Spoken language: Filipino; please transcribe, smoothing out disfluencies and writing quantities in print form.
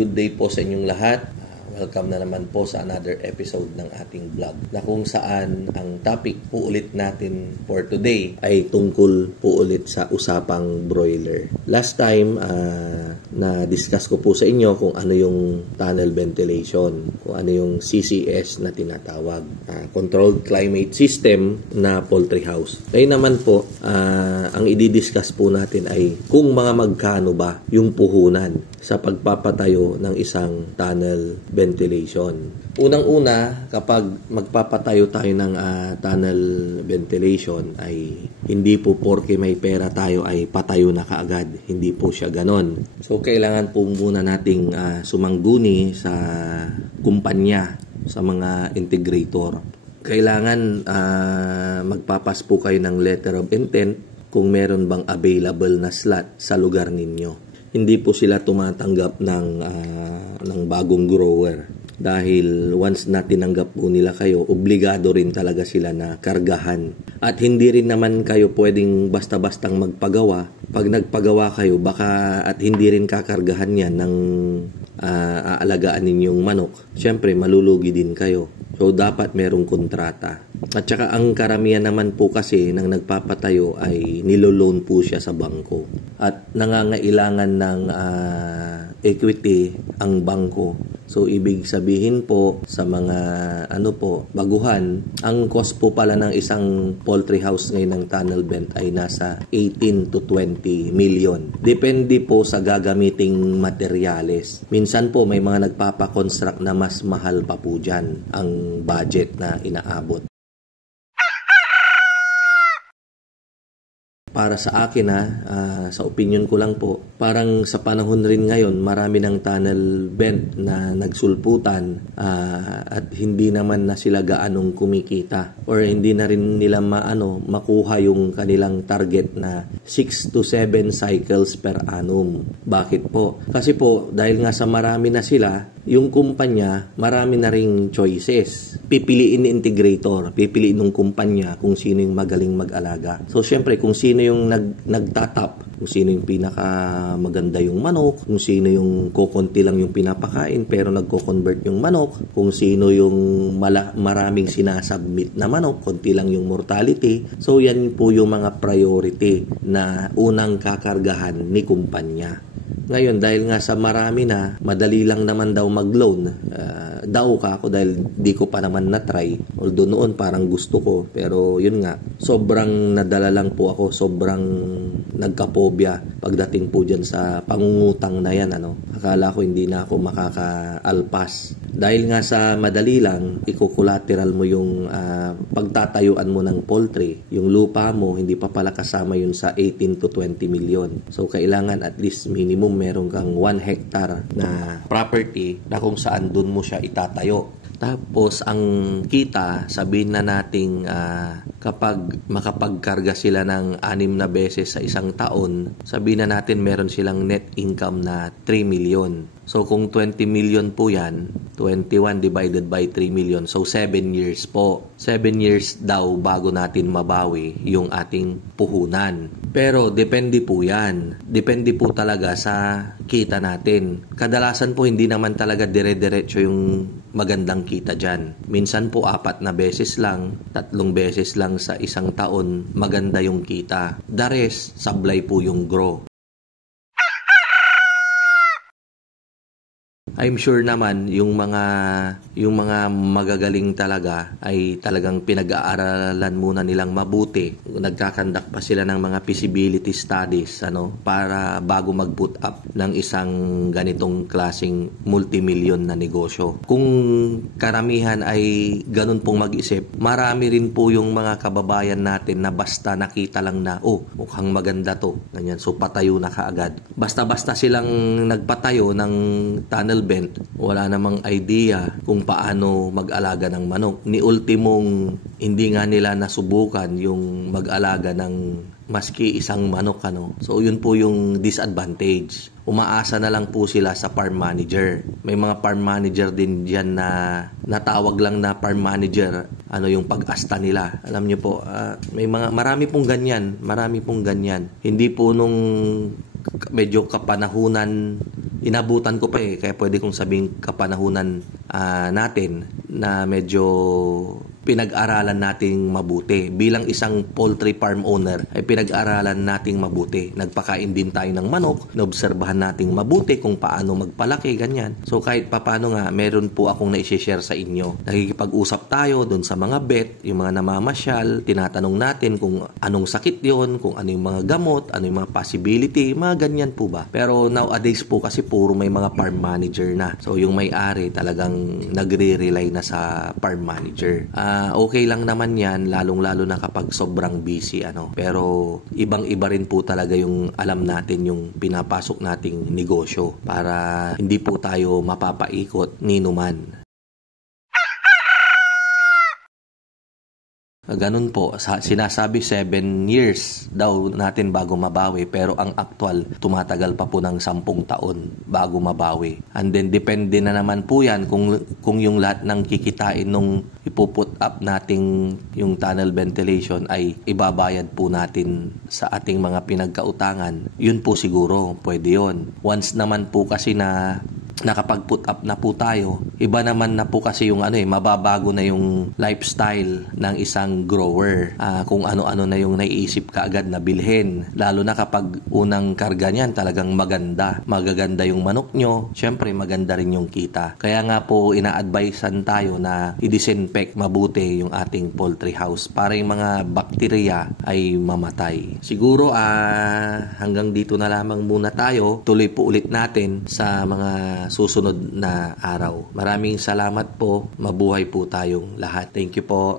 good day po sa inyong lahat. Welcome na naman po sa another episode ng ating vlog na kung saan ang topic po ulit natin for today ay tungkol po ulit sa usapang broiler. Last time, na-discuss ko po sa inyo kung ano yung tunnel ventilation, kung ano yung CCS na tinatawag, Controlled Climate System na poultry house. Ngayon naman po, ang i-discuss po natin ay kung mga magkano ba yung puhunan sa pagpapatayo ng isang tunnel ventilation. Unang-una, kapag magpapatayo tayo ng tunnel ventilation ay hindi po porke may pera tayo ay patayo na kaagad. Hindi po siya ganon. So, kailangan po muna nating sumangguni sa kumpanya, sa mga integrator. Kailangan magpapas po kayo ng letter of intent kung meron bang available na slot sa lugar ninyo. Hindi po sila tumatanggap ng bagong grower. Dahil once na tinanggap po nila kayo, obligado rin talaga sila na kargahan. At hindi rin naman kayo pwedeng basta-bastang magpagawa. Pag nagpagawa kayo, baka at hindi rin kakargahan yan ng aalagaan ninyong manok. Siyempre, malulugi din kayo. So, dapat merong kontrata. At saka ang karamihan naman po kasi ng nagpapatayo ay niloloan po siya sa bangko. At nangangailangan ng equity ang bangko. So, ibig sabihin po sa mga baguhan, ang cost po pala ng isang poultry house ngayon ng tunnel vent ay nasa 18 to 20 million. Depende po sa gagamiting materyales. Minsan po may mga nagpapakonstruct na mas mahal pa po dyan ang budget na inaabot. Para sa akin sa opinion ko lang po, parang sa panahon rin ngayon, marami ng tunnel vent na nagsulputan at hindi naman na sila gaanong kumikita or hindi na rin nila makuha yung kanilang target na 6 to 7 cycles per annum. Bakit po? Kasi po, dahil nga sa marami na sila, yung kumpanya, marami na ring choices. Pipiliin ni integrator, pipiliin ng kumpanya kung sino yung magaling mag-alaga. So, syempre, kung sino yung nagtatap, kung sino yung pinakamaganda yung manok, kung sino yung kokonti lang yung pinapakain pero nagko-convert yung manok, kung sino yung maraming sinasubmit na manok, konti lang yung mortality. So, yan po yung mga priority na unang kakargahan ni kumpanya. Ngayon, dahil nga sa marami na, madali lang naman daw mag-loan. Ako dahil di ko pa naman na-try. Although noon parang gusto ko. Pero yun nga, sobrang nadala lang po ako. Sobrang nagkapobya pagdating po dyan sa pangungutang na yan. Akala ko hindi na ako makakaalpas. Dahil nga sa madali lang, iko-collateral mo yung pagtatayuan mo ng poultry. Yung lupa mo, hindi pa pala kasama yun sa 18 to 20 million. So, kailangan at least minimum meron kang 1 hectare na property na kung saan dun mo siya itatayo. Tapos, ang kita, sabihin na nating kapag makapagkarga sila ng 6 na beses sa isang taon, sabihin na natin meron silang net income na 3 million. So, kung 20 million po yan, 21 divided by 3 million. So, 7 years po. 7 years daw bago natin mabawi yung ating puhunan. Pero, depende po yan. Depende po talaga sa kita natin. Kadalasan po, hindi naman talaga dire-diretso yung magandang kita dyan. Minsan po, 4 na beses lang, 3 beses lang sa isang taon, maganda yung kita. The rest, sablay po yung grow. I'm sure naman yung mga magagaling talaga ay talagang pinag-aaralan muna nilang mabuti. Nagkakandak pa sila ng mga feasibility studies para bago mag-put up ng isang ganitong klaseng multimillion na negosyo. Kung karamihan ay ganun pong mag-isip, marami rin po yung mga kababayan natin na basta nakita lang na mukhang maganda to. Ganyan, so patayo na kaagad. Basta-basta silang nagpatayo ng tunnel vent, wala namang idea kung paano mag-alaga ng manok. Ni ultimong hindi nga nila nasubukan yung mag-alaga ng maski isang manok. So yun po yung disadvantage. Umaasa na lang po sila sa farm manager. May mga farm manager din diyan na natawag lang na farm manager, yung pag-asta nila. Alam niyo po, marami pong ganyan. Hindi po nung medyo kapanahunan inabutan ko pa kaya pwede kong sabing kapanahunan natin na medyo pinag-aralan nating mabuti. Bilang isang poultry farm owner, ay pinag-aralan nating mabuti. Nagpakain din tayo ng manok, naobserbahan nating mabuti kung paano magpalaki, ganyan. So kahit paano nga, meron po akong na-share sa inyo. Nakikipag-usap tayo doon sa mga vet, yung mga namamasyal, tinatanong natin kung anong sakit yon, kung ano yung mga gamot, ano yung mga possibility, mga ganyan po ba. Pero nowadays po kasi puro may mga farm manager na. So yung may-ari talagang nagre-rely na sa farm manager. Okay lang naman yan, lalong-lalo na kapag sobrang busy. Pero ibang-iba rin po talaga yung alam natin yung pinapasok nating negosyo para hindi po tayo mapapaikot ni numan. Ganun po, sinasabi 7 years daw natin bago mabawi, pero ang actual tumatagal pa po ng 10 taon bago mabawi. And then depende na naman po yan kung yung lahat ng kikitain nung ipuput up nating yung tunnel ventilation ay ibabayad po natin sa ating mga pinagkautangan. Yun po siguro, pwede yun. Once naman po kasi na nakapag-put up na po tayo, iba naman na po kasi yung mababago na yung lifestyle ng isang grower. Kung ano-ano na yung naiisip ka agad na bilhin. Lalo na kapag unang karga niyan talagang magaganda yung manok nyo, syempre maganda rin yung kita. Kaya nga po ina-advisean tayo na i-disinfect mabuti yung ating poultry house para yung mga bakterya ay mamatay. Siguro hanggang dito na lamang muna tayo. Tuloy po ulit natin sa mga susunod na araw. Maraming salamat po. Mabuhay po tayong lahat. Thank you po.